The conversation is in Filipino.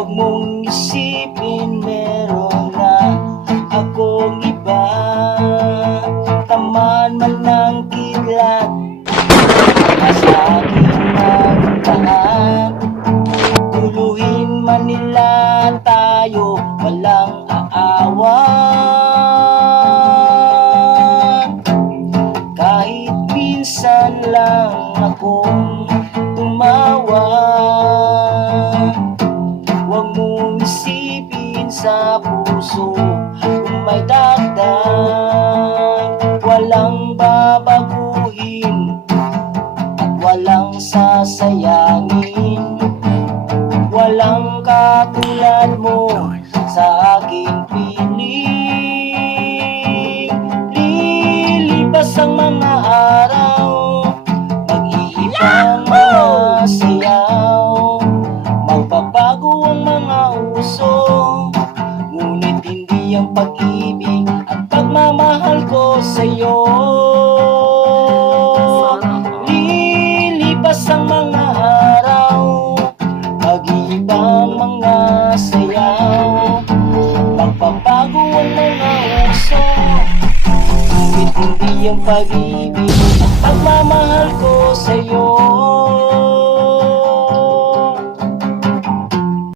Huwag mong isipin meron na akong iba. Tamaan man ng kidlat, sa akin ang lahat. Guluhin man nila tayo, walang aawan. Kahit minsan lang akong tumawa, huwag mong isipin sa puso kung may dagdag. Walang babaguhin at walang sasayangin. Walang katulad mo sa aking piling. Lilipas ang mga araw, mag-iibang mga sayaw. Magbabago ang mga uso, ngunit hindi ang pag-ibig at pagmamahal ko sa'yo. Lilipas ang mga araw, mag-iibang mga sayaw. Magbabago ang mga uso, ngunit hindi ang pag-ibig at pagmamahal ko sa'yo.